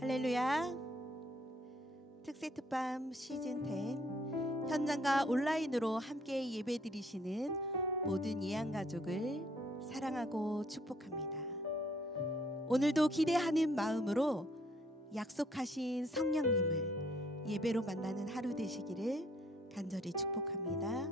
할렐루야. 특세특밤 시즌 10 현장과 온라인으로 함께 예배드리시는 모든 예양가족을 사랑하고 축복합니다. 오늘도 기대하는 마음으로 약속하신 성령님을 예배로 만나는 하루 되시기를 간절히 축복합니다.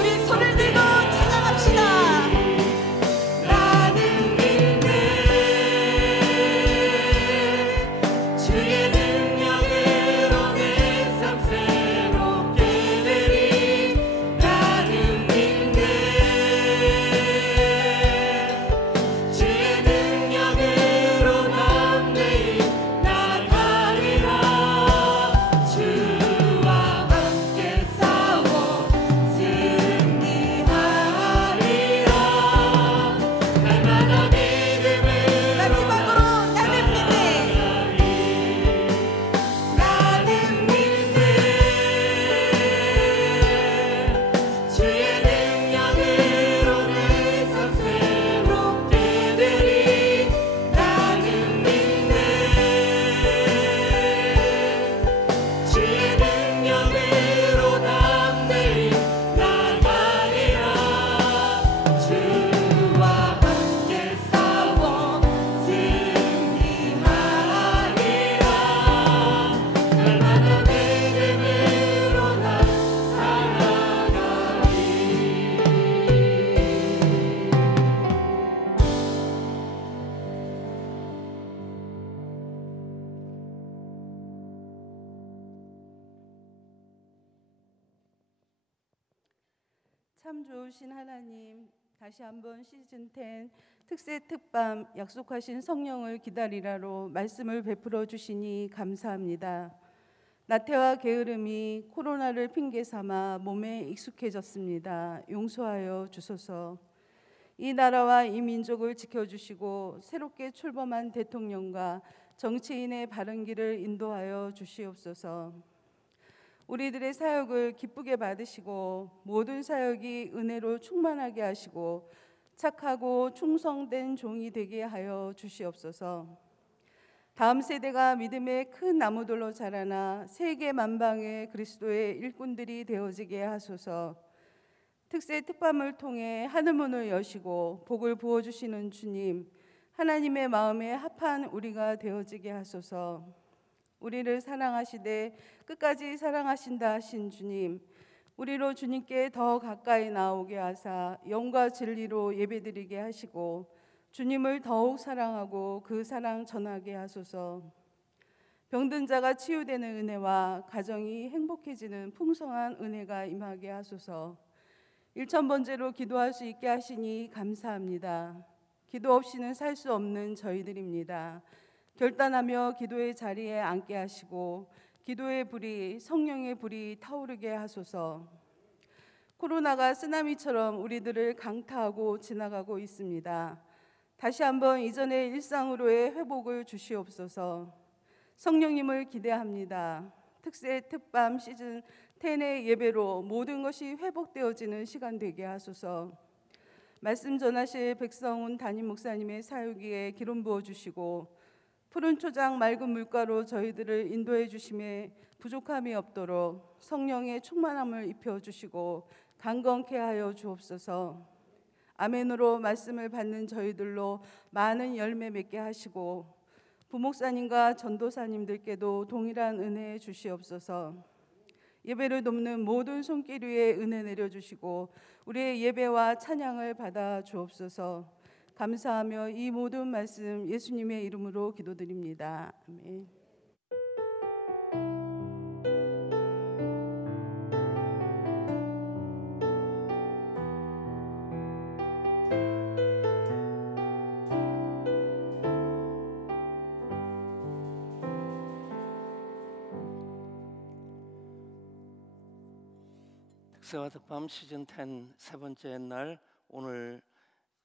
우리 손을 들고 찬양합시다. 참 좋으신 하나님, 다시 한번 시즌 10 특세 특밤 약속하신 성령을 기다리라로 말씀을 베풀어 주시니 감사합니다. 나태와 게으름이 코로나를 핑계 삼아 몸에 익숙해졌습니다. 용서하여 주소서. 이 나라와 이 민족을 지켜주시고 새롭게 출범한 대통령과 정치인의 바른 길을 인도하여 주시옵소서. 우리들의 사역을 기쁘게 받으시고 모든 사역이 은혜로 충만하게 하시고 착하고 충성된 종이 되게 하여 주시옵소서. 다음 세대가 믿음의 큰 나무들로 자라나 세계 만방의 그리스도의 일꾼들이 되어지게 하소서. 특세 특밤을 통해 하늘문을 여시고 복을 부어주시는 주님, 하나님의 마음에 합한 우리가 되어지게 하소서. 우리를 사랑하시되 끝까지 사랑하신다 하신 주님, 우리로 주님께 더 가까이 나오게 하사 영과 진리로 예배드리게 하시고 주님을 더욱 사랑하고 그 사랑 전하게 하소서. 병든 자가 치유되는 은혜와 가정이 행복해지는 풍성한 은혜가 임하게 하소서. 일천번제로 기도할 수 있게 하시니 감사합니다. 기도 없이는 살 수 없는 저희들입니다. 결단하며 기도의 자리에 앉게 하시고 기도의 불이, 성령의 불이 타오르게 하소서. 코로나가 쓰나미처럼 우리들을 강타하고 지나가고 있습니다. 다시 한번 이전의 일상으로의 회복을 주시옵소서. 성령님을 기대합니다. 특세 특밤 시즌 10의 예배로 모든 것이 회복되어지는 시간 되게 하소서. 말씀 전하실 백성훈 담임 목사님의 사역에 기름 부어주시고 푸른 초장 맑은 물가로 저희들을 인도해 주심에 부족함이 없도록 성령의 충만함을 입혀주시고 강건케 하여 주옵소서. 아멘으로 말씀을 받는 저희들로 많은 열매 맺게 하시고 부목사님과 전도사님들께도 동일한 은혜 주시옵소서. 예배를 돕는 모든 손길 위에 은혜 내려주시고 우리의 예배와 찬양을 받아 주옵소서. 감사하며 이 모든 말씀 예수님의 이름으로 기도드립니다. 아멘. 특세와 특밤 시즌 10 세 번째 날, 오늘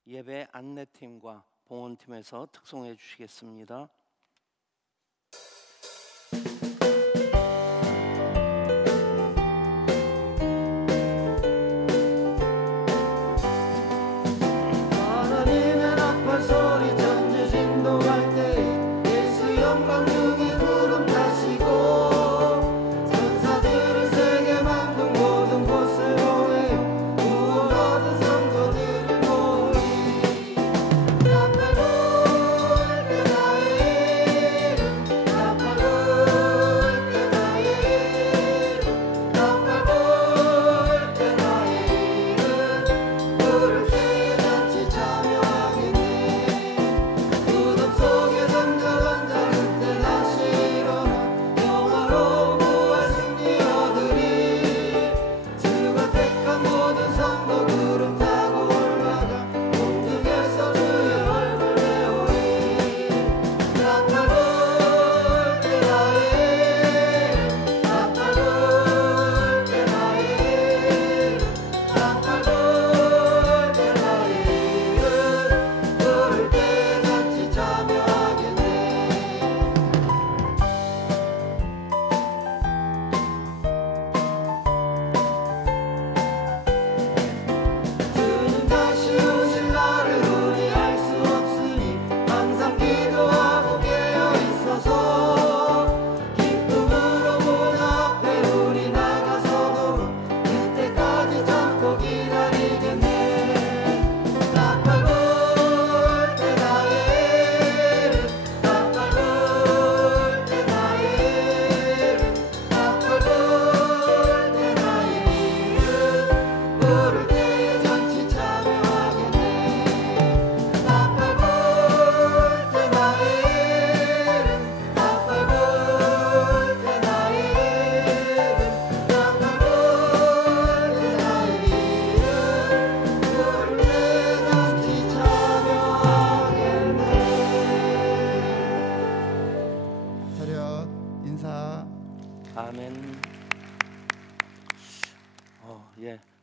예배 안내팀과 봉헌팀에서 특송해 주시겠습니다. 하나님의 나팔 소리 전지 진동할 때 예수 영광 중에 구름 타시고 천사들을 세계 만든 모든 곳을 보내 구원 얻은 성도들을 모으리. 나팔 불 때 나의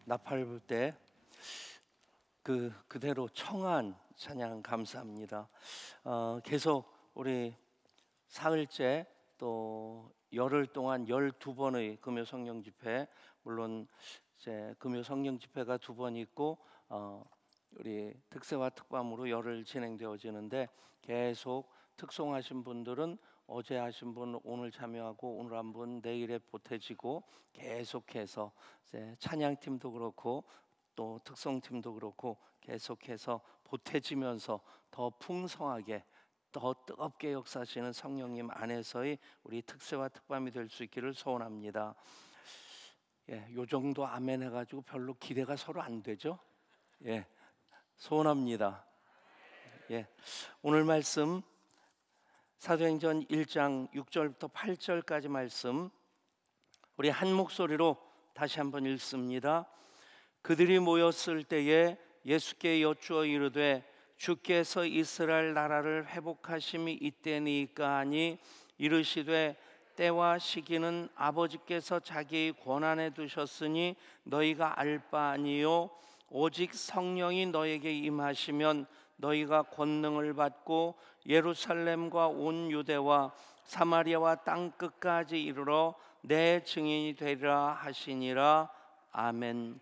나팔 불 때 그대로 청한 찬양 감사합니다. 계속 우리 사흘째 또 열흘 동안 12번의 금요 성령 집회, 물론 이제 금요 성령 집회가 2번 있고 우리 특세와 특밤으로 열흘 진행되어지는데, 계속 특송하신 분들은 어제 하신 분 오늘 참여하고, 오늘 한 분 내일에 보태지고, 계속해서 이제 찬양팀도 그렇고 또 특송팀도 그렇고 계속해서 보태지면서 더 풍성하게, 더 뜨겁게 역사하시는 성령님 안에서의 우리 특세와 특밤이 될 수 있기를 소원합니다. 요 정도 아멘 해가지고 별로 기대가 서로 안 되죠? 소원합니다. 오늘 말씀 사도행전 1장 6절부터 8절까지 말씀 우리 한 목소리로 다시 한번 읽습니다. 그들이 모였을 때에 예수께 여쭈어 이르되 주께서 이스라엘 나라를 회복하심이 이때니까 하니, 이르시되 때와 시기는 아버지께서 자기의 권한에 두셨으니 너희가 알 바 아니요 오직 성령이 너에게 임하시면 너희가 권능을 받고 예루살렘과 온 유대와 사마리아와 땅 끝까지 이르러 내 증인이 되리라 하시니라. 아멘.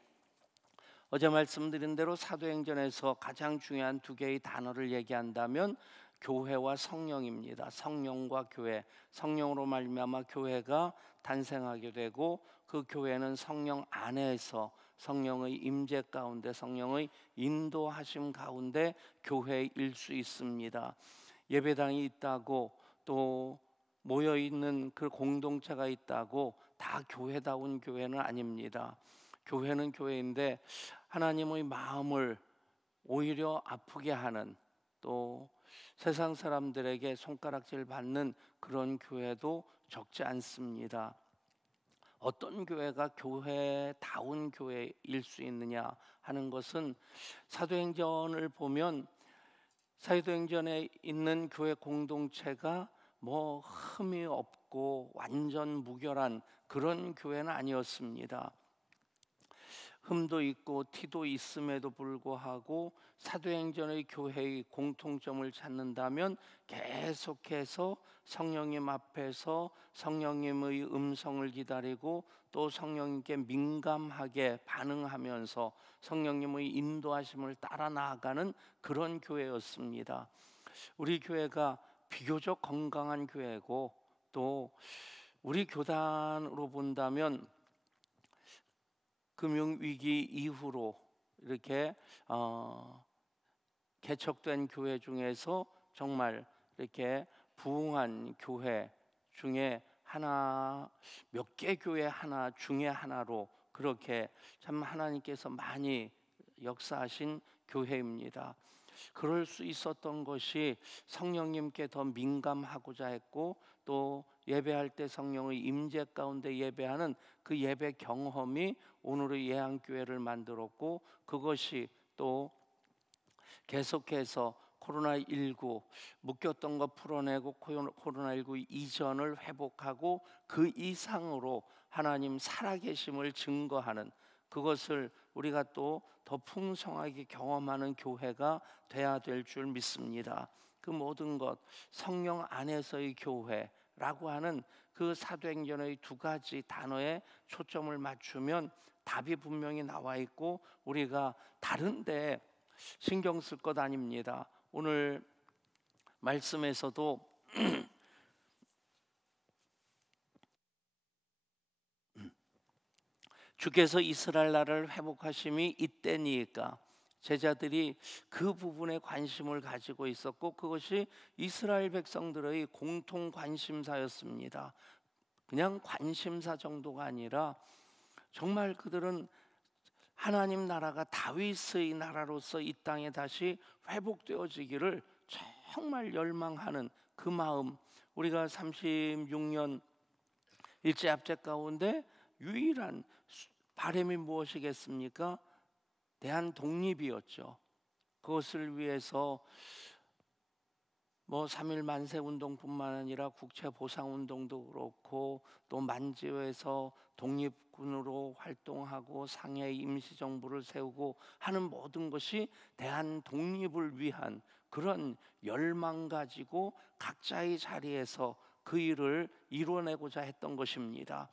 어제 말씀드린 대로 사도행전에서 가장 중요한 2개의 단어를 얘기한다면 교회와 성령입니다. 성령과 교회, 성령으로 말미암아 교회가 탄생하게 되고, 그 교회는 성령 안에서 성령의 임재 가운데, 성령의 인도하심 가운데 교회일 수 있습니다. 예배당이 있다고, 또 모여있는 그 공동체가 있다고 다 교회다운 교회는 아닙니다. 교회는 교회인데 하나님의 마음을 오히려 아프게 하는, 또 세상 사람들에게 손가락질 받는 그런 교회도 적지 않습니다. 어떤 교회가 교회다운 교회일 수 있느냐 하는 것은, 사도행전을 보면 사도행전에 있는 교회 공동체가 뭐 흠이 없고 완전 무결한 그런 교회는 아니었습니다. 흠도 있고 티도 있음에도 불구하고 사도행전의 교회의 공통점을 찾는다면 계속해서 성령님 앞에서 성령님의 음성을 기다리고, 또 성령님께 민감하게 반응하면서 성령님의 인도하심을 따라 나아가는 그런 교회였습니다. 우리 교회가 비교적 건강한 교회고, 또 우리 교단으로 본다면 금융위기 이후로 이렇게 개척된 교회 중에서 정말 이렇게 부흥한 교회 중에 하나, 몇 개 교회 하나 중에 하나로 그렇게 참 하나님께서 많이 역사하신 교회입니다. 그럴 수 있었던 것이 성령님께 더 민감하고자 했고, 또 예배할 때 성령의 임재 가운데 예배하는 그 예배 경험이 오늘의 예한교회를 만들었고, 그것이 또 계속해서 코로나19 묶였던 거 풀어내고 코로나19 이전을 회복하고 그 이상으로 하나님 살아계심을 증거하는, 그것을 우리가 또 더 풍성하게 경험하는 교회가 돼야 될 줄 믿습니다. 그 모든 것, 성령 안에서의 교회라고 하는 그 사도행전의 2가지 단어에 초점을 맞추면 답이 분명히 나와 있고, 우리가 다른데 신경 쓸 것 아닙니다. 오늘 말씀에서도 주께서 이스라엘 나라를 회복하심이 이때니까, 제자들이 그 부분에 관심을 가지고 있었고, 그것이 이스라엘 백성들의 공통 관심사였습니다. 그냥 관심사 정도가 아니라 정말 그들은 하나님 나라가 다윗의 나라로서 이 땅에 다시 회복되어지기를 정말 열망하는 그 마음. 우리가 36년 일제압제 가운데 유일한 바람이 무엇이겠습니까? 대한 독립이었죠. 그것을 위해서 뭐 3.1 만세 운동뿐만 아니라 국채 보상 운동도 그렇고, 또 만지에서 독립 적군으로 활동하고 상해 임시정부를 세우고 하는 모든 것이 대한 독립을 위한 그런 열망 가지고 각자의 자리에서 그 일을 이뤄내고자 했던 것입니다.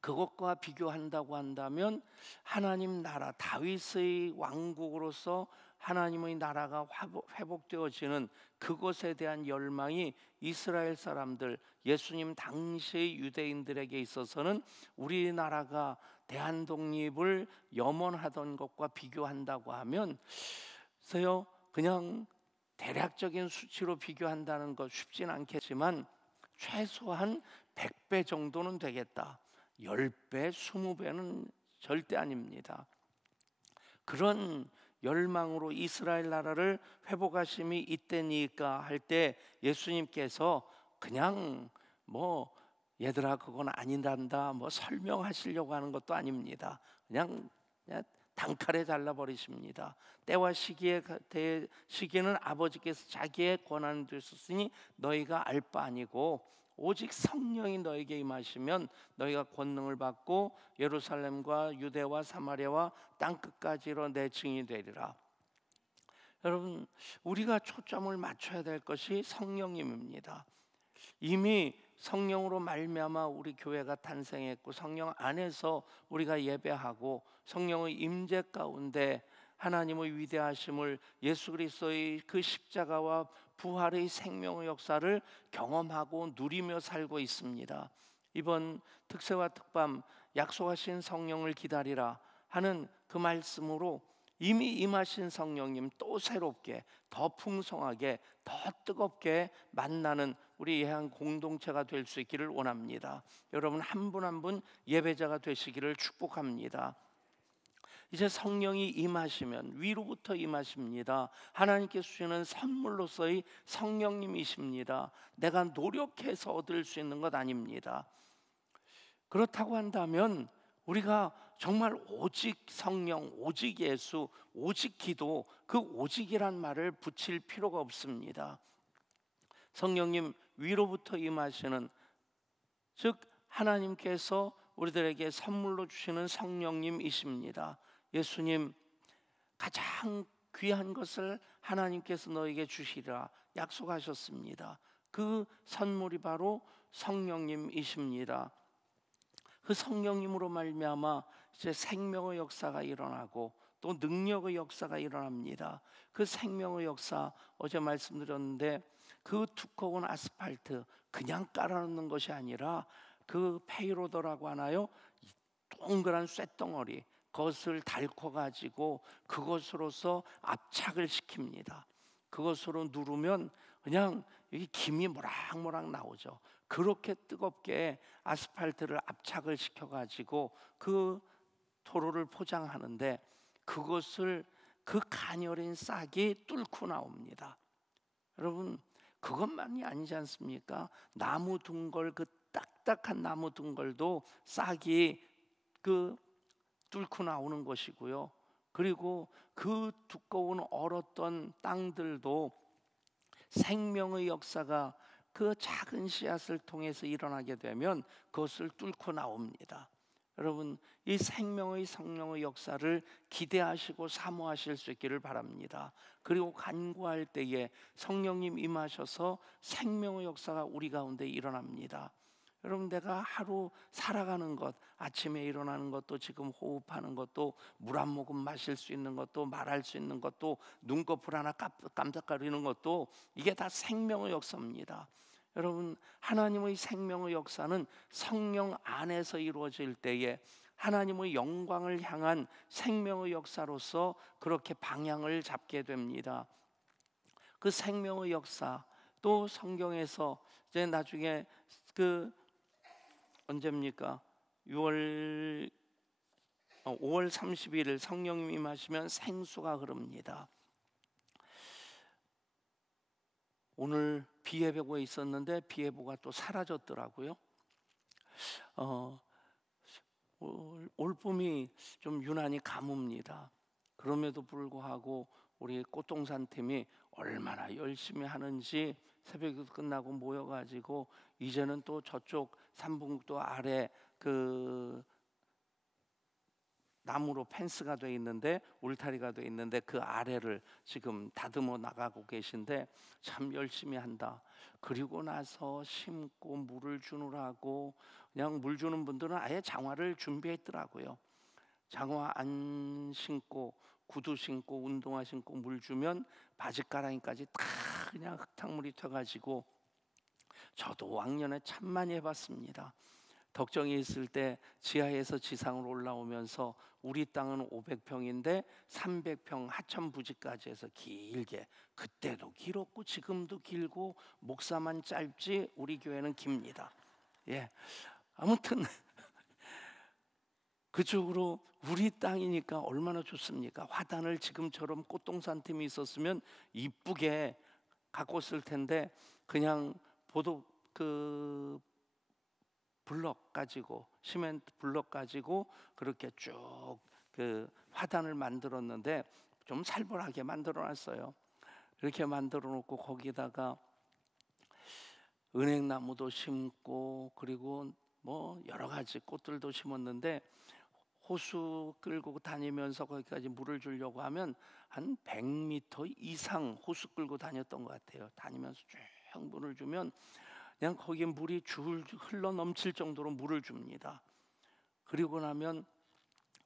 그것과 비교한다고 한다면 하나님 나라 다윗의 왕국으로서 하나님의 나라가 회복되어지는 그것에 대한 열망이 이스라엘 사람들, 예수님 당시의 유대인들에게 있어서는 우리나라가 대한독립을 염원하던 것과 비교한다고 하면 글쎄요, 그냥 대략적인 수치로 비교한다는 것 쉽진 않겠지만 최소한 100배 정도는 되겠다. 10배, 20배는 절대 아닙니다. 그런 열망으로 이스라엘 나라를 회복하심이 이때니까 할 때 예수님께서 그냥 뭐 얘들아 그건 아니란다 뭐 설명하시려고 하는 것도 아닙니다. 그냥 단칼에 잘라버리십니다. 때와 시기는 아버지께서 자기의 권한을 두셨으니 너희가 알 바 아니고 오직 성령이 너에게 임하시면 너희가 권능을 받고 예루살렘과 유대와 사마리아와 땅끝까지로 내 증인이 되리라. 여러분, 우리가 초점을 맞춰야 될 것이 성령님입니다. 이미 성령으로 말미암아 우리 교회가 탄생했고 성령 안에서 우리가 예배하고 성령의 임재 가운데 하나님의 위대하심을 예수 그리스도의 그 십자가와 부활의 생명의 역사를 경험하고 누리며 살고 있습니다. 이번 특세와 특밤 약속하신 성령을 기다리라 하는 그 말씀으로 이미 임하신 성령님 또 새롭게 더 풍성하게 더 뜨겁게 만나는 우리 예한 공동체가 될 수 있기를 원합니다. 여러분 한 분 한 분 예배자가 되시기를 축복합니다. 이제 성령이 임하시면 위로부터 임하십니다. 하나님께서 주시는 선물로서의 성령님이십니다. 내가 노력해서 얻을 수 있는 것 아닙니다. 그렇다고 한다면 우리가 정말 오직 성령, 오직 예수, 오직 기도, 그 오직이란 말을 붙일 필요가 없습니다. 성령님 위로부터 임하시는, 즉 하나님께서 우리들에게 선물로 주시는 성령님이십니다. 예수님 가장 귀한 것을 하나님께서 너에게 주시리라 약속하셨습니다. 그 선물이 바로 성령님이십니다. 그 성령님으로 말미암아 이제 생명의 역사가 일어나고 또 능력의 역사가 일어납니다. 그 생명의 역사 어제 말씀드렸는데 그 두꺼운 아스팔트 그냥 깔아놓는 것이 아니라 그 페이로더라고 하나요? 동그란 쇳덩어리 그것을 닳고 가지고 그것으로서 압착을 시킵니다. 그것으로 누르면 그냥 여기 김이 모락모락 나오죠. 그렇게 뜨겁게 아스팔트를 압착을 시켜가지고 그 도로를 포장하는데 그것을 그 가녀린 싹이 뚫고 나옵니다. 여러분 그것만이 아니지 않습니까? 나무 둥걸 그 딱딱한 나무 둥걸도 싹이 그 뚫고 나오는 것이고요. 그리고 그 두꺼운 얼었던 땅들도 생명의 역사가 그 작은 씨앗을 통해서 일어나게 되면 그것을 뚫고 나옵니다. 여러분 이 생명의 성령의 역사를 기대하시고 사모하실 수 있기를 바랍니다. 그리고 간구할 때에 성령님 임하셔서 생명의 역사가 우리 가운데 일어납니다. 여러분 내가 하루 살아가는 것, 아침에 일어나는 것도 지금 호흡하는 것도 물 한 모금 마실 수 있는 것도 말할 수 있는 것도 눈꺼풀 하나 깜짝거리는 것도 이게 다 생명의 역사입니다. 여러분 하나님의 생명의 역사는 성령 안에서 이루어질 때에 하나님의 영광을 향한 생명의 역사로서 그렇게 방향을 잡게 됩니다. 그 생명의 역사 또 성경에서 이제 나중에 그 언제입니까? 5월 31일 성령님이 임하시면 생수가 흐릅니다. 오늘 비 예보가 있었는데 비 예보가 또 사라졌더라고요. 올봄이 좀 유난히 가뭅니다. 그럼에도 불구하고 우리 꽃동산 팀이 얼마나 열심히 하는지 새벽에도 끝나고 모여가지고 이제는 또 저쪽 삼분국도 아래 그 나무로 펜스가 돼 있는데, 울타리가 돼 있는데 그 아래를 지금 다듬어 나가고 계신데 참 열심히 한다. 그리고 나서 심고 물을 주느라고, 그냥 물 주는 분들은 아예 장화를 준비했더라고요. 장화 안 신고 구두 신고 운동화 신고 물 주면 바지가랑이까지 다 그냥 흙탕물이 튀어가지고, 저도 왕년에 참 많이 해봤습니다. 덕정에 있을 때 지하에서 지상으로 올라오면서 우리 땅은 500평인데 300평 하천부지까지 해서 길게, 그때도 길었고 지금도 길고 목사만 짧지 우리 교회는 깁니다. 예, 아무튼 그쪽으로 우리 땅이니까 얼마나 좋습니까? 화단을 지금처럼 꽃동산 틈이 있었으면 이쁘게 갖고 쓸 텐데, 그냥 보도 그 블럭 가지고, 시멘트 블럭 가지고 그렇게 쭉 그 화단을 만들었는데 좀 살벌하게 만들어 놨어요. 이렇게 만들어 놓고 거기다가 은행나무도 심고, 그리고 뭐 여러 가지 꽃들도 심었는데, 호수 끌고 다니면서 거기까지 물을 주려고 하면 한 100m 이상 호수 끌고 다녔던 것 같아요. 다니면서 쭉 물을 주면 그냥 거기에 물이 줄 흘러 넘칠 정도로 물을 줍니다. 그리고 나면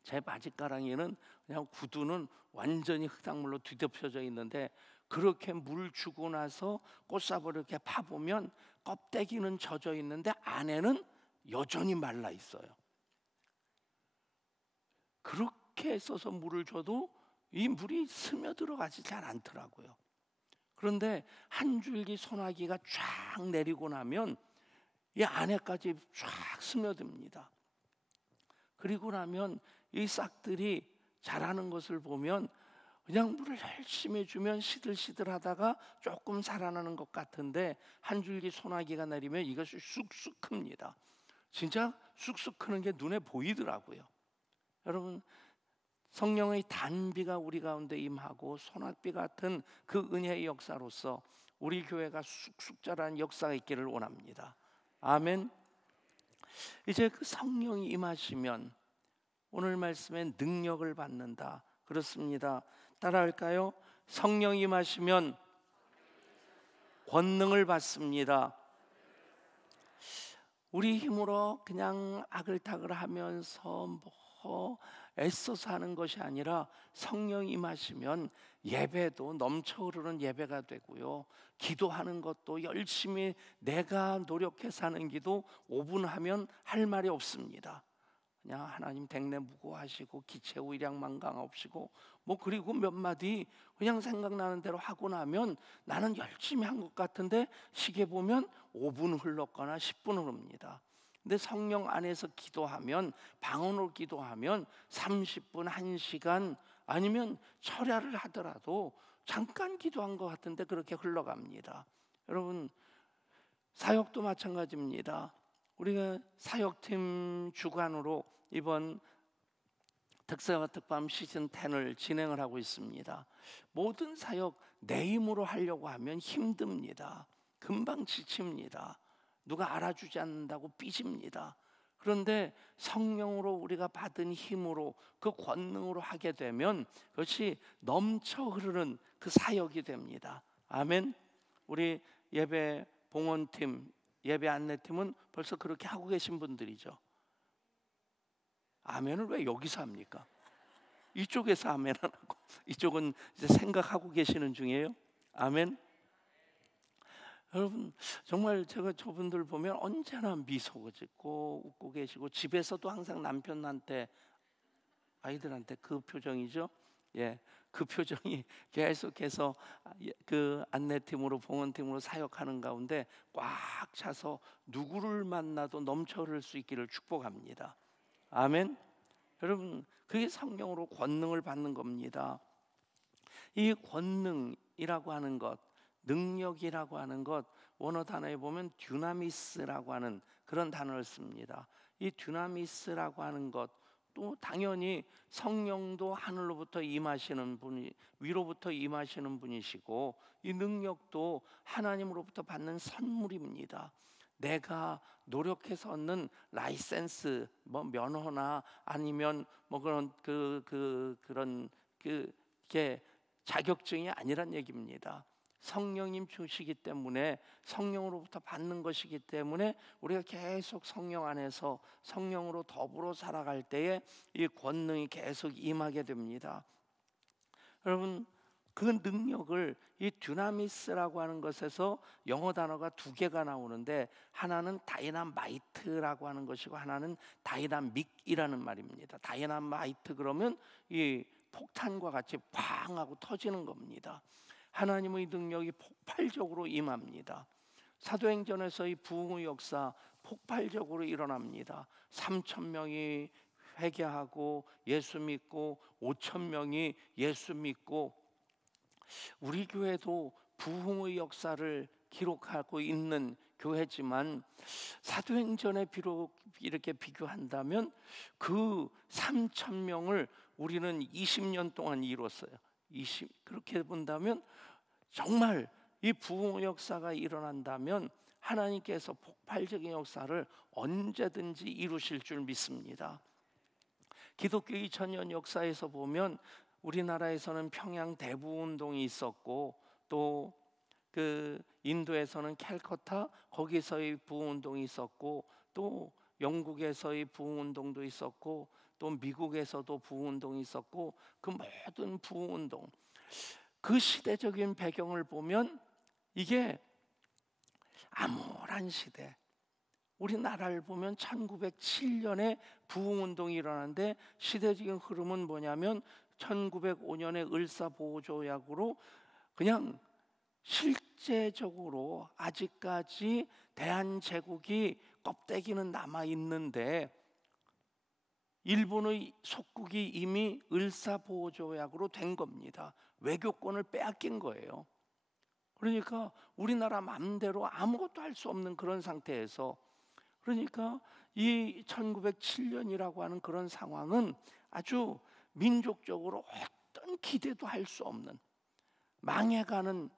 제 바지가랑이는, 그냥 구두는 완전히 흙탕물로 뒤덮여져 있는데, 그렇게 물 주고 나서 꽃삽을 이렇게 파보면 껍데기는 젖어 있는데 안에는 여전히 말라 있어요. 그렇게 써서 물을 줘도 이 물이 스며들어가지 잘 않더라고요. 그런데 한 줄기 소나기가 쫙 내리고 나면 이 안에까지 쫙 스며듭니다. 그리고 나면 이 싹들이 자라는 것을 보면 그냥 물을 열심히 주면 시들시들하다가 조금 살아나는 것 같은데, 한 줄기 소나기가 내리면 이것이 쑥쑥 큽니다. 진짜 쑥쑥 크는 게 눈에 보이더라고요. 여러분, 성령의 단비가 우리 가운데 임하고 소낙비 같은 그 은혜의 역사로서 우리 교회가 쑥쑥 자라는 역사가 있기를 원합니다. 아멘. 이제 그 성령이 임하시면 오늘 말씀에 능력을 받는다. 그렇습니다. 따라할까요? 성령이 임하시면 권능을 받습니다. 우리 힘으로 그냥 아글타글 하면서 뭐 애써서 하는 것이 아니라, 성령이 임하시면 예배도 넘쳐 흐르는 예배가 되고요, 기도하는 것도 열심히 내가 노력해서 하는 기도 5분 하면 할 말이 없습니다. 그냥 하나님 백내 무고하시고 기체우 일양만강 없이고 뭐 그리고 몇 마디 그냥 생각나는 대로 하고 나면 나는 열심히 한 것 같은데 시계 보면 5분 흘렀거나 10분 흐릅니다. 근데 성령 안에서 기도하면, 방언으로 기도하면 30분, 1시간 아니면 철야를 하더라도 잠깐 기도한 것 같은데 그렇게 흘러갑니다. 여러분, 사역도 마찬가지입니다. 우리가 사역팀 주관으로 이번 특세와 특밤 시즌 10을 진행을 하고 있습니다. 모든 사역 내 힘으로 하려고 하면 힘듭니다. 금방 지칩니다. 누가 알아주지 않는다고 삐집니다. 그런데 성령으로 우리가 받은 힘으로, 그 권능으로 하게 되면 그것이 넘쳐 흐르는 그 사역이 됩니다. 아멘. 우리 예배 봉헌팀, 예배 안내팀은 벌써 그렇게 하고 계신 분들이죠. 아멘을 왜 여기서 합니까? 이쪽에서 아멘 안 하고 이쪽은 이제 생각하고 계시는 중이에요. 아멘. 여러분, 정말 제가 저분들 보면 언제나 미소가 짓고 웃고 계시고, 집에서도 항상 남편한테, 아이들한테 그 표정이죠. 예, 그 표정이 계속해서 그 안내팀으로 봉헌팀으로 사역하는 가운데 꽉 차서 누구를 만나도 넘쳐 흐를 수 있기를 축복합니다. 아멘. 여러분, 그게 성령으로 권능을 받는 겁니다. 이 권능이라고 하는 것, 능력이라고 하는 것, 원어 단어에 보면 듀나미스라고 하는 그런 단어를 씁니다. 이 듀나미스라고 하는 것, 또 당연히 성령도 하늘로부터 임하시는 분이, 위로부터 임하시는 분이시고, 이 능력도 하나님으로부터 받는 선물입니다. 내가 노력해서 얻는 라이센스, 뭐 면허나 아니면 뭐 그런 그게 자격증이 아니란 얘기입니다. 성령님 주시기 때문에, 성령으로부터 받는 것이기 때문에 우리가 계속 성령 안에서 성령으로 더불어 살아갈 때에 이 권능이 계속 임하게 됩니다. 여러분, 그 능력을 이 듀나미스라고 하는 것에서 영어 단어가 두 개가 나오는데, 하나는 다이나마이트라고 하는 것이고 하나는 다이나믹이라는 말입니다. 다이나마이트 그러면 이 폭탄과 같이 팡 하고 터지는 겁니다. 하나님의 능력이 폭발적으로 임합니다. 사도행전에서 이 부흥의 역사 폭발적으로 일어납니다. 3,000명이 회개하고 예수 믿고 5,000명이 예수 믿고, 우리 교회도 부흥의 역사를 기록하고 있는 교회지만 사도행전에 비록 이렇게 비교한다면 그 3,000명을 우리는 20년 동안 이뤘어요. 그렇게 본다면 정말 이 부흥의 역사가 일어난다면 하나님께서 폭발적인 역사를 언제든지 이루실 줄 믿습니다. 기독교 2000년 역사에서 보면 우리나라에서는 평양 대부운동이 있었고, 또 그 인도에서는 캘커타 거기서의 부흥운동이 있었고, 또 영국에서의 부흥운동도 있었고, 또 미국에서도 부흥운동이 있었고, 그 모든 부흥운동, 그 시대적인 배경을 보면 이게 암울한 시대. 우리나라를 보면 1907년에 부흥운동이 일어나는데 시대적인 흐름은 뭐냐면 1905년에 을사보호조약으로 그냥 실제적으로 아직까지 대한제국이 껍데기는 남아있는데 일본의 속국이 이미 을사보호조약으로 된 겁니다. 외교권을 빼앗긴 거예요. 그러니까 우리나라 마음대로 아무것도 할 수 없는 그런 상태에서, 그러니까 이 1907년이라고 하는 그런 상황은 아주 민족적으로 어떤 기대도 할 수 없는 망해가는,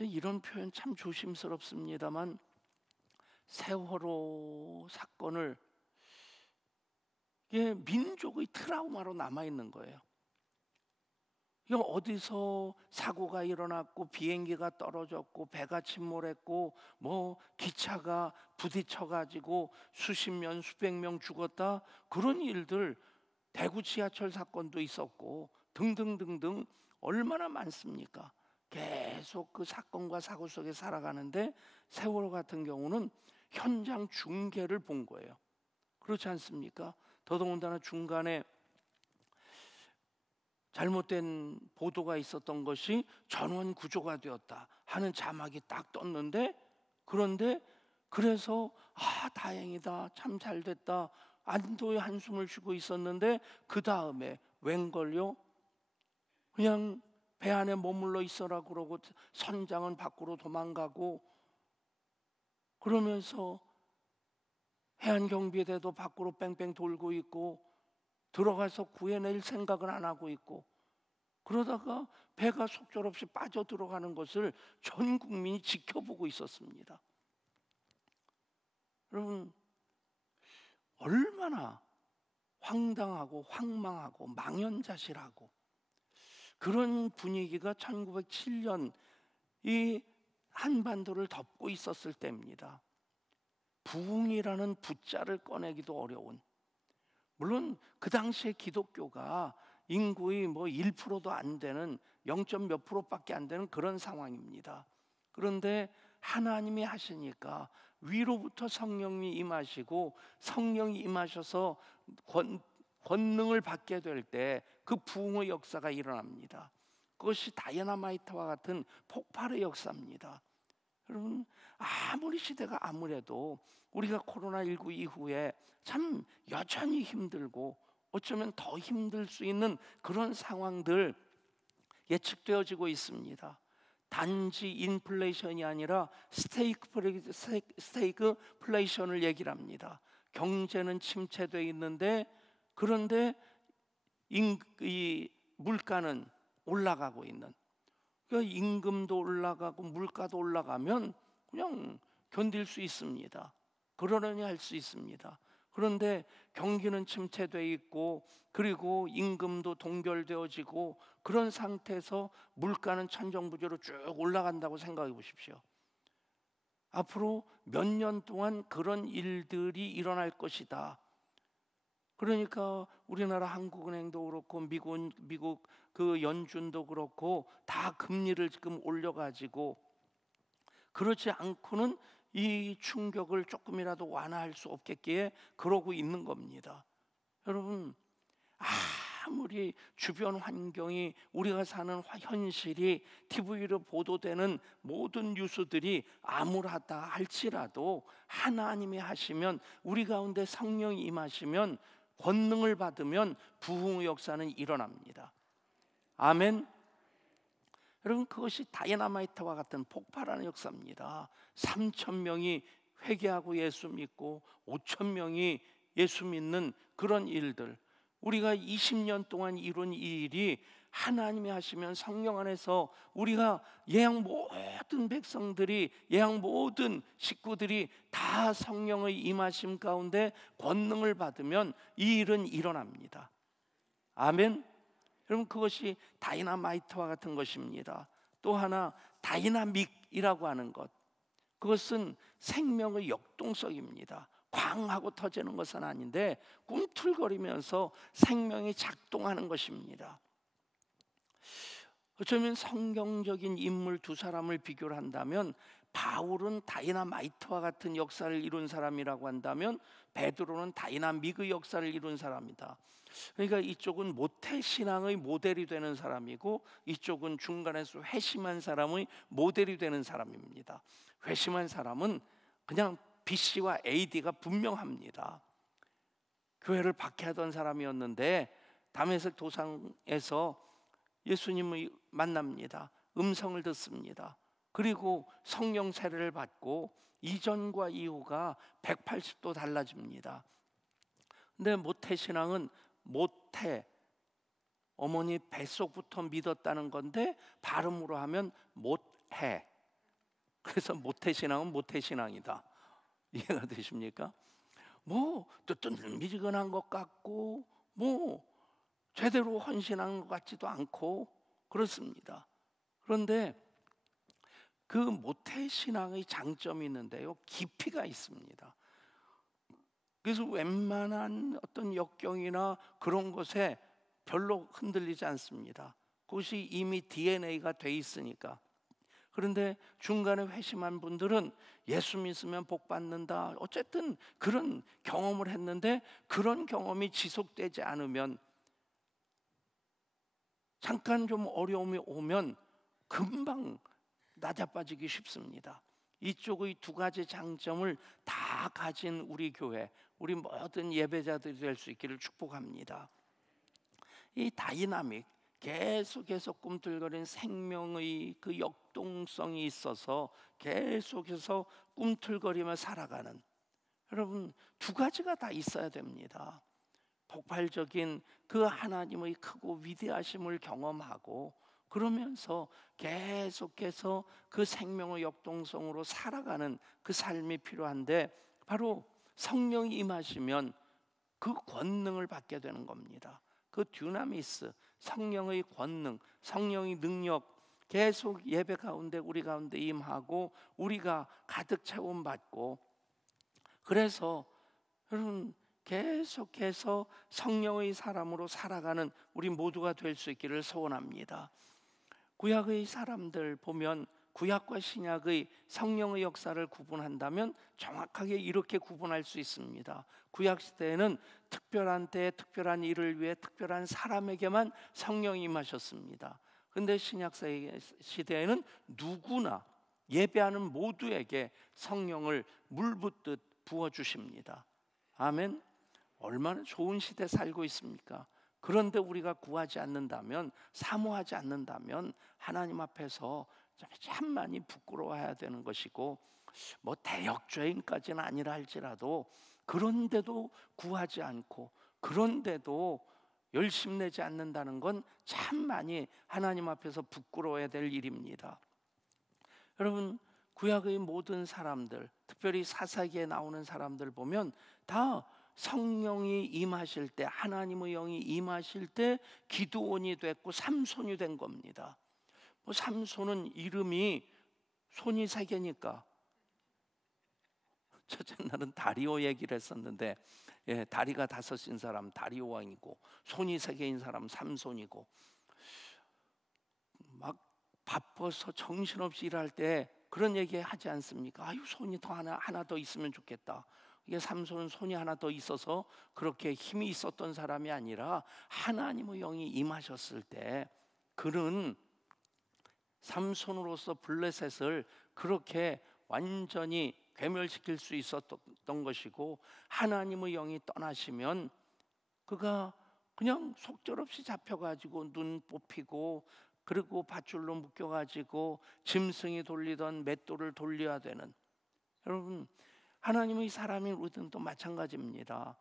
이런 표현 참 조심스럽습니다만 세월호 사건을 이게 민족의 트라우마로 남아있는 거예요. 이거 어디서 사고가 일어났고 비행기가 떨어졌고 배가 침몰했고 뭐 기차가 부딪혀가지고 수십 명 수백 명 죽었다, 그런 일들, 대구 지하철 사건도 있었고 등등등등 얼마나 많습니까? 계속 그 사건과 사고 속에 살아가는데 세월호 같은 경우는 현장 중계를 본 거예요. 그렇지 않습니까? 더더군다나 중간에 잘못된 보도가 있었던 것이 전원 구조가 되었다 하는 자막이 딱 떴는데, 그런데 그래서 다행이다, 참 잘됐다, 안도의 한숨을 쉬고 있었는데 그 다음에 웬걸요? 그냥 배 안에 머물러 있어라 그러고 선장은 밖으로 도망가고, 그러면서 해안경비대도 밖으로 뺑뺑 돌고 있고 들어가서 구해낼 생각을 안 하고 있고, 그러다가 배가 속절없이 빠져 들어가는 것을 전 국민이 지켜보고 있었습니다. 여러분, 얼마나 황당하고 황망하고 망연자실하고 그런 분위기가 1907년 이 한반도를 덮고 있었을 때입니다. 부흥이라는 부자를 꺼내기도 어려운, 물론 그 당시에 기독교가 인구의 뭐 1%도 안 되는 0. 몇 %밖에 안 되는 그런 상황입니다. 그런데 하나님이 하시니까 위로부터 성령이 임하시고, 성령이 임하셔서 권능을 받게 될 때 그 부흥의 역사가 일어납니다. 그것이 다이너마이트와 같은 폭발의 역사입니다. 여러분, 아무리 시대가 암울해도 우리가 코로나19 이후에 참 여전히 힘들고 어쩌면 더 힘들 수 있는 그런 상황들 예측되어지고 있습니다. 단지 인플레이션이 아니라 스태그플레이션을 얘기를 합니다. 경제는 침체되어 있는데, 그런데 이 물가는 올라가고 있는, 그러니까 임금도 올라가고 물가도 올라가면 그냥 견딜 수 있습니다. 그러려니 할 수 있습니다. 그런데 경기는 침체되어 있고 그리고 임금도 동결되어지고 그런 상태에서 물가는 천정부지로 쭉 올라간다고 생각해 보십시오. 앞으로 몇 년 동안 그런 일들이 일어날 것이다. 그러니까 우리나라 한국은행도 그렇고 미국 그 연준도 그렇고 다 금리를 지금 올려가지고 그렇지 않고는 이 충격을 조금이라도 완화할 수 없겠기에 그러고 있는 겁니다. 여러분, 아무리 주변 환경이 우리가 사는 현실이 TV로 보도되는 모든 뉴스들이 암울하다 할지라도 하나님이 하시면, 우리 가운데 성령이 임하시면, 권능을 받으면 부흥의 역사는 일어납니다. 아멘. 여러분, 그것이 다이나마이트와 같은 폭발하는 역사입니다. 3,000명이 회개하고 예수 믿고 5,000명이 예수 믿는 그런 일들, 우리가 20년 동안 이룬 이 일이 하나님이 하시면 성령 안에서 우리가 예양 모든 백성들이, 예양 모든 식구들이 다 성령의 임하심 가운데 권능을 받으면 이 일은 일어납니다. 아멘. 여러분, 그것이 다이나마이트와 같은 것입니다. 또 하나 다이나믹이라고 하는 것, 그것은 생명의 역동성입니다. 광하고 터지는 것은 아닌데 꿈틀거리면서 생명이 작동하는 것입니다. 어쩌면 성경적인 인물 두 사람을 비교를 한다면 바울은 다이나마이트와 같은 역사를 이룬 사람이라고 한다면 베드로는 다이나믹의 역사를 이룬 사람이다. 그러니까 이쪽은 모태신앙의 모델이 되는 사람이고 이쪽은 중간에서 회심한 사람의 모델이 되는 사람입니다. 회심한 사람은 그냥 BC와 AD가 분명합니다. 교회를 박해하던 사람이었는데 다메섹 도상에서 예수님을 만납니다. 음성을 듣습니다. 그리고 성령 세례를 받고 이전과 이후가 180도 달라집니다. 근데 모태신앙은 모태, 어머니 뱃속부터 믿었다는 건데 발음으로 하면 못해. 그래서 모태신앙은 모태신앙이다. 이해가 되십니까? 뭐 뜨뜻미지근한 것 같고 뭐 제대로 헌신한 것 같지도 않고 그렇습니다. 그런데 그 모태신앙의 장점이 있는데요, 깊이가 있습니다. 그래서 웬만한 어떤 역경이나 그런 것에 별로 흔들리지 않습니다. 그것이 이미 DNA가 돼 있으니까. 그런데 중간에 회심한 분들은 예수 믿으면 복 받는다, 어쨌든 그런 경험을 했는데 그런 경험이 지속되지 않으면, 잠깐 좀 어려움이 오면 금방 낮아빠지기 쉽습니다. 이쪽의 두 가지 장점을 다 가진 우리 교회, 우리 모든 예배자들이 될 수 있기를 축복합니다. 이 다이나믹, 계속해서 꿈틀거리는 생명의 그 역동성이 있어서 계속해서 꿈틀거리며 살아가는, 여러분 두 가지가 다 있어야 됩니다. 폭발적인 그 하나님의 크고 위대하심을 경험하고 그러면서 계속해서 그 생명의 역동성으로 살아가는 그 삶이 필요한데, 바로 성령이 임하시면 그 권능을 받게 되는 겁니다. 그 듀나미스, 성령의 권능, 성령의 능력 계속 예배 가운데 우리 가운데 임하고 우리가 가득 채움받고, 그래서 여러분 계속해서 성령의 사람으로 살아가는 우리 모두가 될 수 있기를 소원합니다. 구약의 사람들 보면 구약과 신약의 성령의 역사를 구분한다면 정확하게 이렇게 구분할 수 있습니다. 구약 시대에는 특별한 때에 특별한 일을 위해 특별한 사람에게만 성령이 임하셨습니다. 그런데 신약 시대에는 누구나 예배하는 모두에게 성령을 물붓듯 부어주십니다. 아멘. 얼마나 좋은 시대 살고 있습니까? 그런데 우리가 구하지 않는다면, 사모하지 않는다면 하나님 앞에서 참 많이 부끄러워해야 되는 것이고, 뭐 대역죄인까지는 아니라 할지라도 그런데도 구하지 않고 그런데도 열심 내지 않는다는 건 참 많이 하나님 앞에서 부끄러워야 될 일입니다. 여러분, 구약의 모든 사람들, 특별히 사사기에 나오는 사람들 보면 다 성령이 임하실 때, 하나님의 영이 임하실 때 기드온이 됐고 삼손이 된 겁니다. 뭐 삼손은 이름이 손이 세 개니까, 첫째 날은 다리오 얘기를 했었는데, 다리가 5인 사람 다리오 왕이고, 손이 3개인 사람 삼손이고, 막 바빠서 정신없이 일할 때 그런 얘기 하지 않습니까? 아유, 손이 더 하나 더 있으면 좋겠다. 이게 삼손은 손이 하나 더 있어서 그렇게 힘이 있었던 사람이 아니라 하나님의 영이 임하셨을 때 그는 삼손으로서 블레셋을 그렇게 완전히 괴멸시킬 수 있었던 것이고, 하나님의 영이 떠나시면 그가 그냥 속절없이 잡혀가지고 눈 뽑히고, 그리고 밧줄로 묶여가지고 짐승이 돌리던 맷돌을 돌려야 되는, 여러분 하나님의 사람인 우리들도 마찬가지입니다.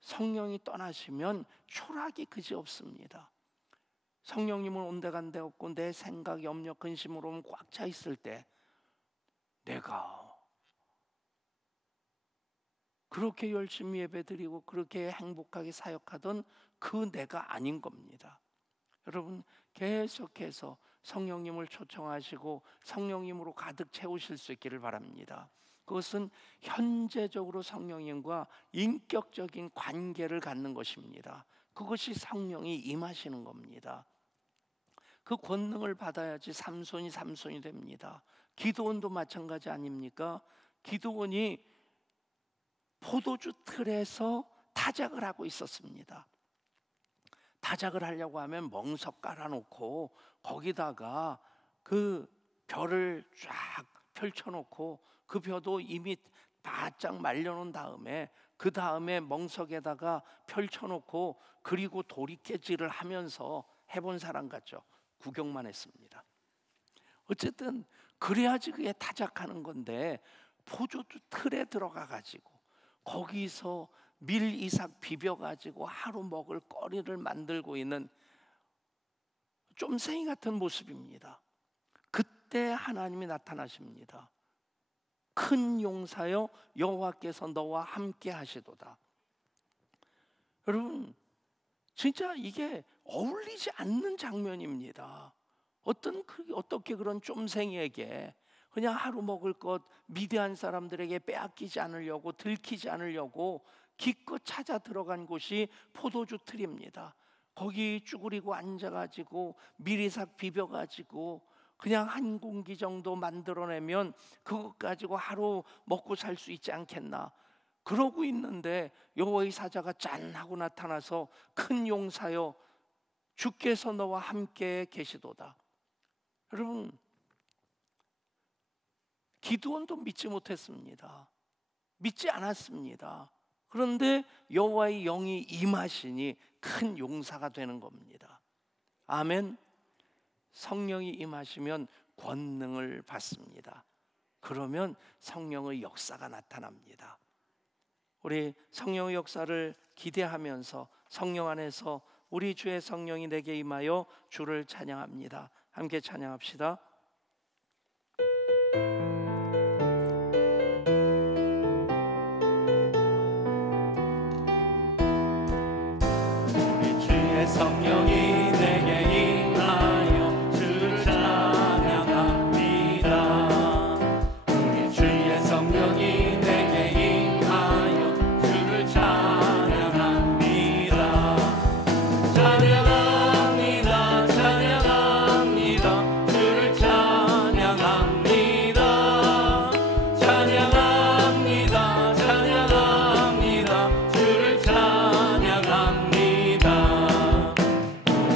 성령이 떠나시면 초락이 그지없습니다. 성령님은 온데간데 없고 내 생각, 염려, 근심으로 꽉 차 있을 때 내가 그렇게 열심히 예배드리고 그렇게 행복하게 사역하던 그 내가 아닌 겁니다. 여러분 계속해서 성령님을 초청하시고 성령님으로 가득 채우실 수 있기를 바랍니다. 그것은 현재적으로 성령님과 인격적인 관계를 갖는 것입니다. 그것이 성령이 임하시는 겁니다. 그 권능을 받아야지 삼손이 됩니다. 기드온도 마찬가지 아닙니까? 기드온이 포도주 틀에서 타작을 하고 있었습니다. 타작을 하려고 하면 멍석 깔아놓고 거기다가 그 벼를 쫙 펼쳐놓고, 그 벼도 이미 바짝 말려놓은 다음에 그 다음에 멍석에다가 펼쳐놓고, 그리고 도리깨질을 하면서 해본 사람 같죠? 구경만 했습니다. 어쨌든 그래야지 그게 타작하는 건데, 포도주 틀에 들어가가지고 거기서 밀 이삭 비벼가지고 하루 먹을 거리를 만들고 있는 쫌생이 같은 모습입니다. 그때 하나님이 나타나십니다. 큰 용사여, 여호와께서 너와 함께 하시도다. 여러분 진짜 이게 어울리지 않는 장면입니다. 어떻게 그런 쫌생이에게 그냥 하루 먹을 것 미디안 사람들에게 빼앗기지 않으려고, 들키지 않으려고 기껏 찾아 들어간 곳이 포도주 틀입니다. 거기 쭈그리고 앉아가지고 밀이삭 비벼가지고 그냥 한 공기 정도 만들어내면 그것 가지고 하루 먹고 살 수 있지 않겠나. 그러고 있는데 여호와의 사자가 짠 하고 나타나서 큰 용사여, 주께서 너와 함께 계시도다. 여러분 기드온도 믿지 못했습니다. 믿지 않았습니다. 그런데 여호와의 영이 임하시니 큰 용사가 되는 겁니다. 아멘. 성령이 임하시면 권능을 받습니다. 그러면 성령의 역사가 나타납니다. 우리 성령의 역사를 기대하면서 성령 안에서 우리 주의 성령이 내게 임하여 주를 찬양합니다. 함께 찬양합시다. 우리 주의 성령이 내게 임하여 주를 찬양합니다. 우리 주의 성령이 내게 임하여 주를 찬양합니다. 찬양합니다. 찬양합니다. 주를 찬양합니다. 찬양합니다. 찬양합니다. 주를 찬양합니다. 우리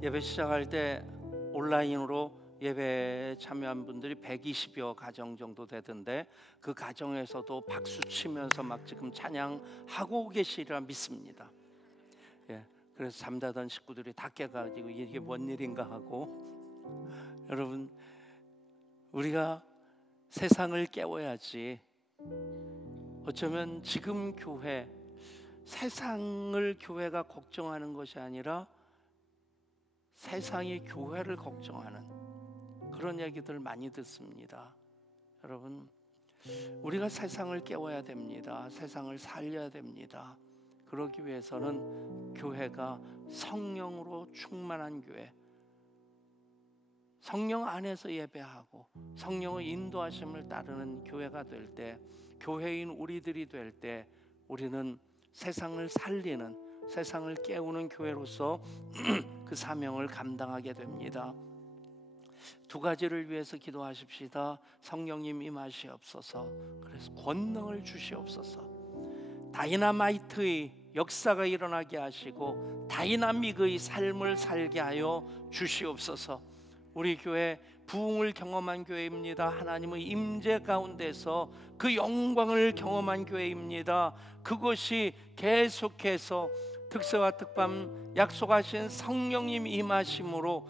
예배 시작할 때 온라인으로 예배에 참여한 분들이 120여 가정 정도 되던데 그 가정에서도 박수 치면서 막 지금 찬양하고 계시리라 믿습니다. 예, 그래서 잠자던 식구들이 다 깨가지고 이게 뭔 일인가 하고, 여러분 우리가 세상을 깨워야지. 어쩌면 지금 교회, 세상을 교회가 걱정하는 것이 아니라 세상이 교회를 걱정하는 그런 얘기들 많이 듣습니다. 여러분, 우리가 세상을 깨워야 됩니다. 세상을 살려야 됩니다. 그러기 위해서는 교회가 성령으로 충만한 교회, 성령 안에서 예배하고 성령의 인도하심을 따르는 교회가 될 때, 교회인 우리들이 될 때 우리는 세상을 살리는, 세상을 깨우는 교회로서 그 사명을 감당하게 됩니다. 두 가지를 위해서 기도하십시다. 성령님 임하시옵소서. 그래서 권능을 주시옵소서. 다이나마이트의 역사가 일어나게 하시고 다이나믹의 삶을 살게 하여 주시옵소서. 우리 교회 부흥을 경험한 교회입니다. 하나님의 임재 가운데서 그 영광을 경험한 교회입니다. 그것이 계속해서 특세와 특밤 약속하신 성령님 임하심으로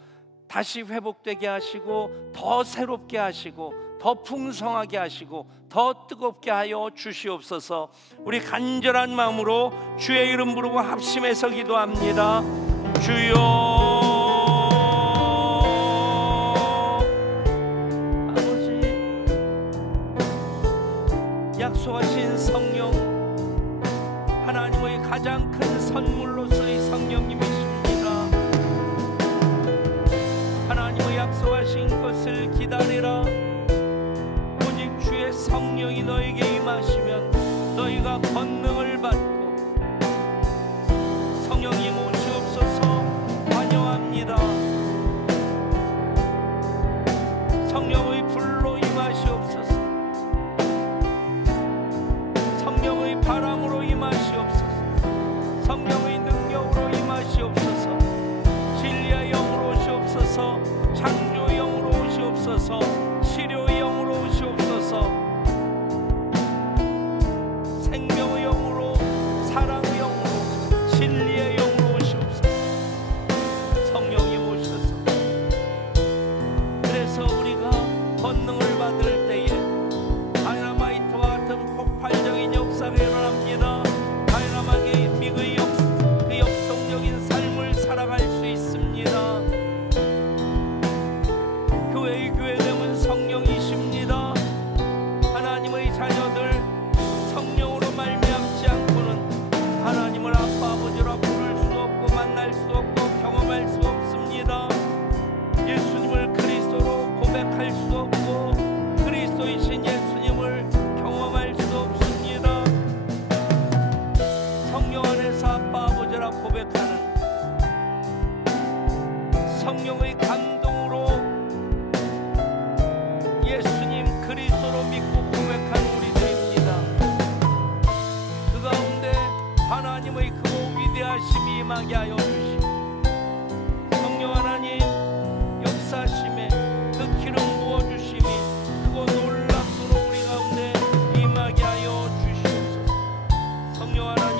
다시 회복되게 하시고 더 새롭게 하시고 더 풍성하게 하시고 더 뜨겁게 하여 주시옵소서. 우리 간절한 마음으로 주의 이름 부르고 합심해서 기도합니다. 주여, 아버지, 약속하신 성령, 하나님의 가장 큰 선물로서의 성령님이십니다. 하나님의 약속하신 것을 기다리라. 오직 주의 성령이 너에게 임하시면 너희가 권능을 받고, 성령님 오시옵소서. 환영합니다. 성령의 불로 임하시옵소서. 성령의 바람으로 임하시옵소서. 성령의 능력으로 임하시옵소서. 진리의 영으로 오시옵소서. 창조의 영으로 오시옵소서. 치료의 영으로 오시옵소서. 생명의 영으로, 사랑의 영으로, 진리의 영으로 오시옵소서. 성령님 오셔서, 그래서 우리가 권능을 받을 때에 다이나마이트와 같은 폭발적인 역사가 일어납니다. 다이나마이트의 그 역동적인 삶을 살아갈 수 있습니다. 교회의 교회됨은 성령이십니다. 하나님의 자녀들, 성령으로 말미암지 않고는 하나님을 아빠 아버지라 부를 수도 없고 만날 수도 없고 경험할 수 없습니다. 예수님을 그리스도로 고백할 수도 없고 그리스도이신 예수님을 경험할 수도 없습니다. 성령 안에서 아빠 아버지라 고백하는, 성령의 감동으로 예수님 그리스도로 믿고 고백하는 우리들입니다. 그 가운데 하나님의 크고 위대하심이 임하게 하여 주시고, 성령 하나님 역사심에 그 기름 부어주심이 크고 놀랍도록 우리 가운데 임하게 하여 주시옵소서. 성령 하나님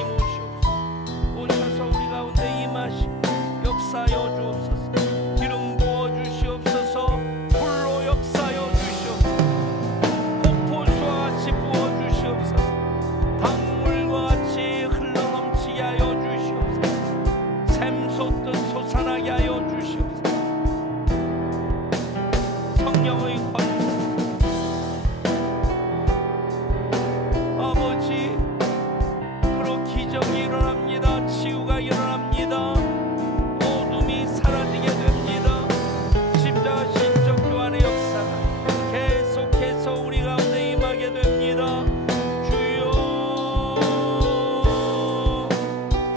오셔서 우리 가운데 임하시고 역사하여 주옵소서. 기름 부어주시옵소서. 불로 역사하여 주시옵소서. 폭포수와 같이 부어주시옵소서. 강물과 같이 흘러넘치게 하여 주시옵소서. 샘솟듯 솟아나게 하여 주시옵소서. 성령의 권능, 아버지, 그로 기적이 일어납니다. 치유가 일어납니다. 어둠이 사라지게 됩니다. 십자가 신적 교환의 역사가 계속해서 우리 가운데 임하게 됩니다. 주여,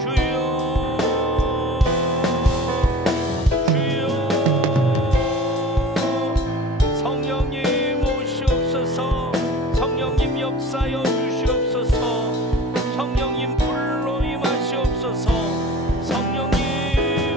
주여, 주여. 성령님 오시옵소서. 성령님 역사여 주시옵소서. 성령님 불로 임하시옵소서. 성령님,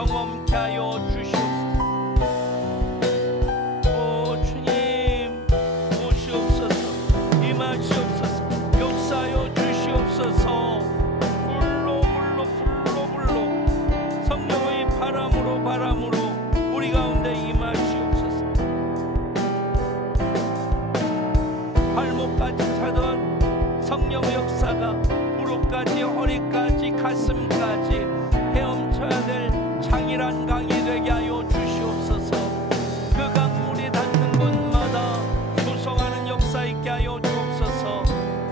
경험케 하여 주시옵소서. 오 주님 오시옵소서. 임하시옵소서. 역사하여 주시옵소서. 불로 성령의 바람으로 우리 가운데 임하시옵소서. 발목까지 차던 성령의 역사가 무릎까지 허리까지 가슴까지 헤엄쳐야 될 장일한 강이 되게 하여 주시옵소서. 그 강물이 닿는 곳마다 조성하는 역사 있게 하여 주옵소서.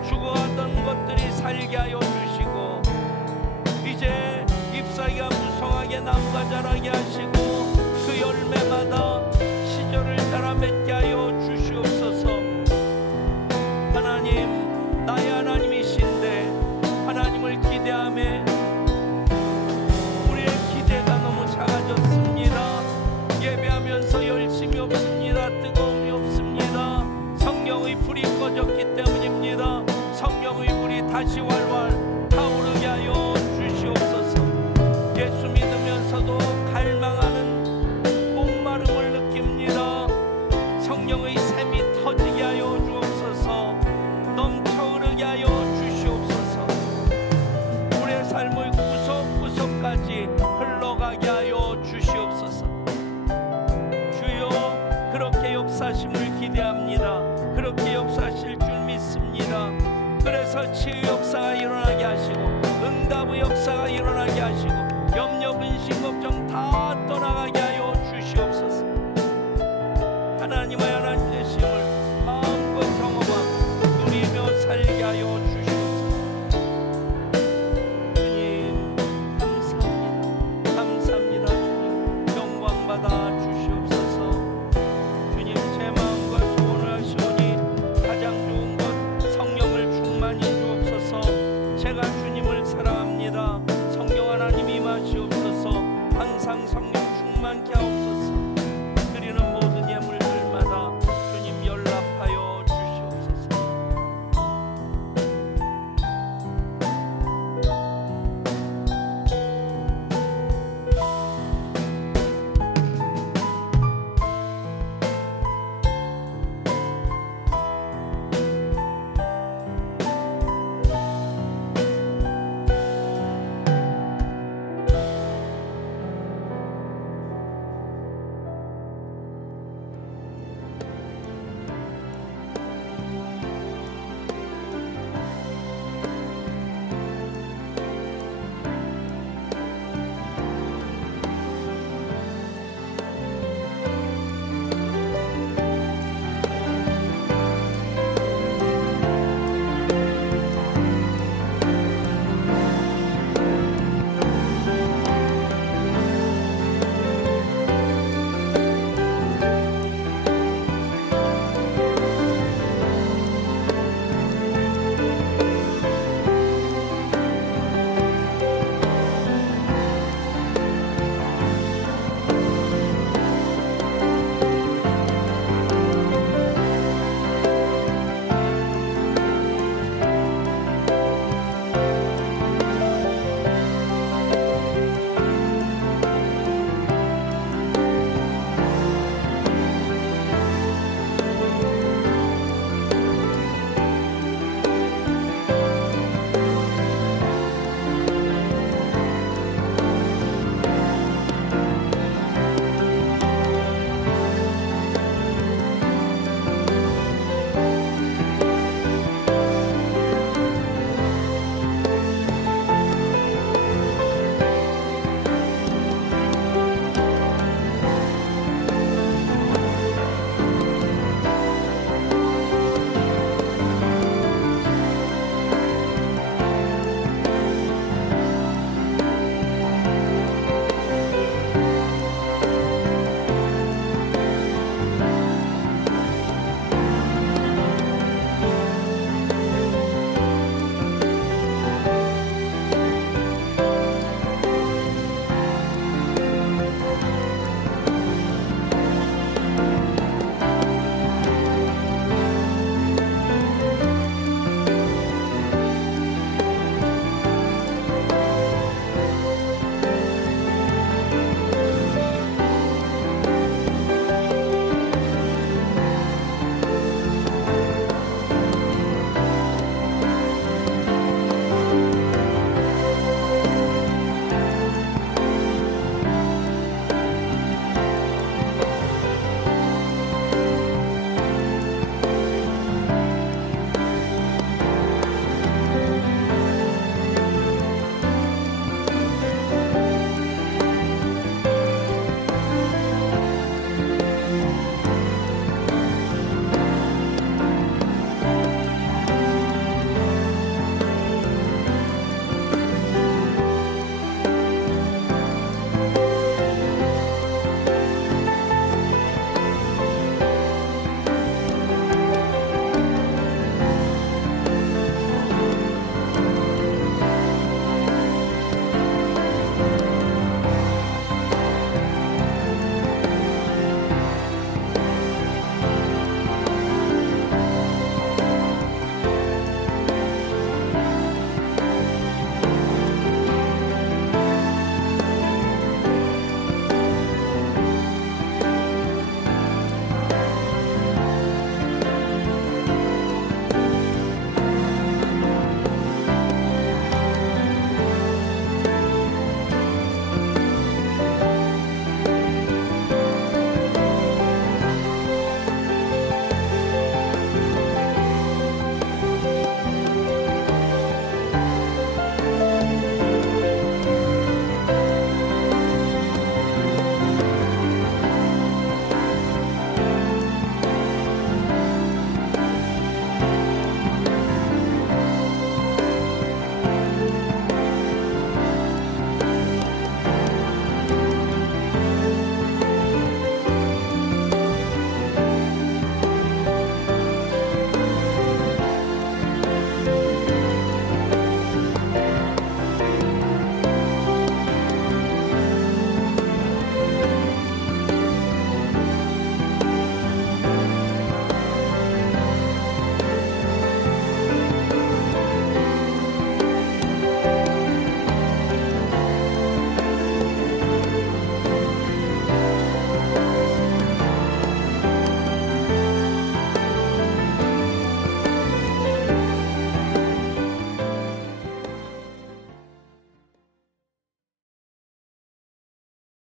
죽어가던 것들이 살게 하여 주시고 이제 잎사귀가 무성하게 나무가 자라게 하시고 그 열매마다 시절을 따라 맺게 하여